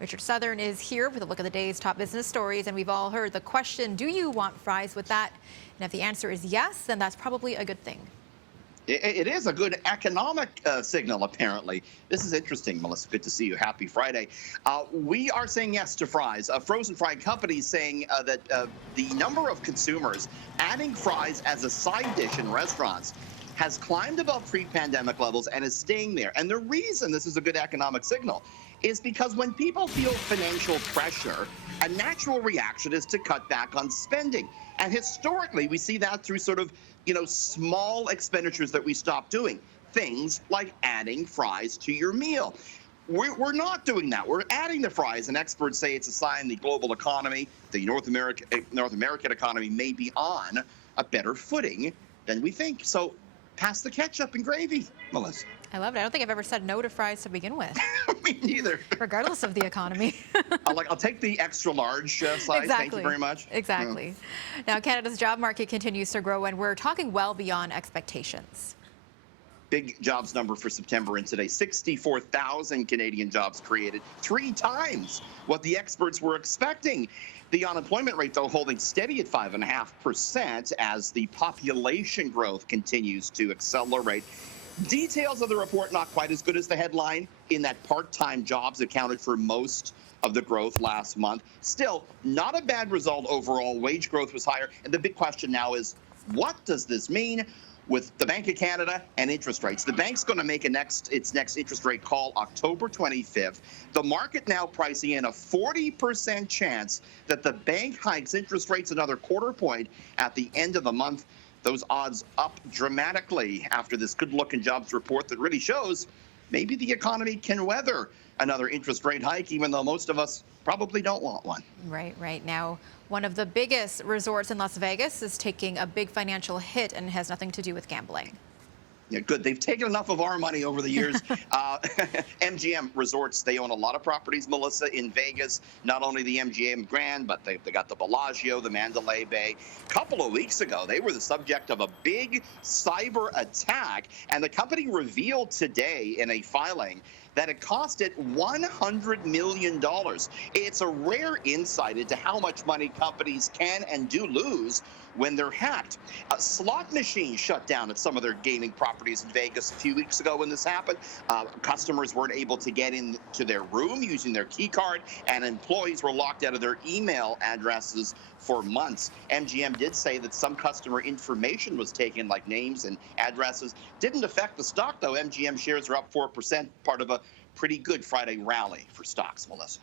Richard Southern is here with a look at the day's top business stories, and we've all heard the question, do you want fries with that? And if the answer is yes, then that's probably a good thing. It is a good economic signal, apparently. This is interesting, Melissa. Good to see you. Happy Friday. We are saying yes to fries. A frozen fry company saying that the number of consumers adding fries as a side dish in restaurants has climbed above pre-pandemic levels and is staying there. And the reason this is a good economic signal is because when people feel financial pressure, a natural reaction is to cut back on spending. And historically, we see that through sort of, small expenditures that we stop doing. Things like adding fries to your meal. We're not doing that. We're adding the fries, and experts say it's a sign the global economy, the North American economy, may be on a better footing than we think. So pass the ketchup and gravy, Melissa. I love it. I don't think I've ever said no to fries to begin with. Me neither. Regardless of the economy. I'll take the extra large size. Exactly. Thank you very much. Exactly. Now, Canada's job market continues to grow, and we're talking well beyond expectations. Big jobs number for September and today, 64,000 Canadian jobs created, 3 times what the experts were expecting. The unemployment rate, though, holding steady at 5.5% as the population growth continues to accelerate. Details of the report not quite as good as the headline, in that part-time jobs accounted for most of the growth last month. Still, not a bad result overall. Wage growth was higher. And the big question now is, what does this mean with the Bank of Canada and interest rates? The bank's going to make its next interest rate call October 25th. The market now pricing in a 40% chance that the bank hikes interest rates another quarter point at the end of the month. Those odds up dramatically after this good-looking jobs report that really shows maybe the economy can weather another interest rate hike, even though most of us probably don't want one. Right now, one of the biggest resorts in Las Vegas is taking a big financial hit, and it has nothing to do with gambling. Yeah, good. They've taken enough of our money over the years. MGM Resorts, they own a lot of properties, Melissa, in Vegas. Not only the MGM Grand, but they got the Bellagio, the Mandalay Bay. A couple of weeks ago, they were the subject of a big cyber attack, and the company revealed today in a filing that it cost it $100 million. It's a rare insight into how much money companies can and do lose when they're hacked. Slot machines shut down at some of their gaming properties in Vegas a few weeks ago when this happened. Customers weren't able to get into their room using their key card, and employees were locked out of their email addresses for months. MGM did say that some customer information was taken, like names and addresses. Didn't affect the stock, though. MGM shares are up 4%, part of a pretty good Friday rally for stocks, Melissa.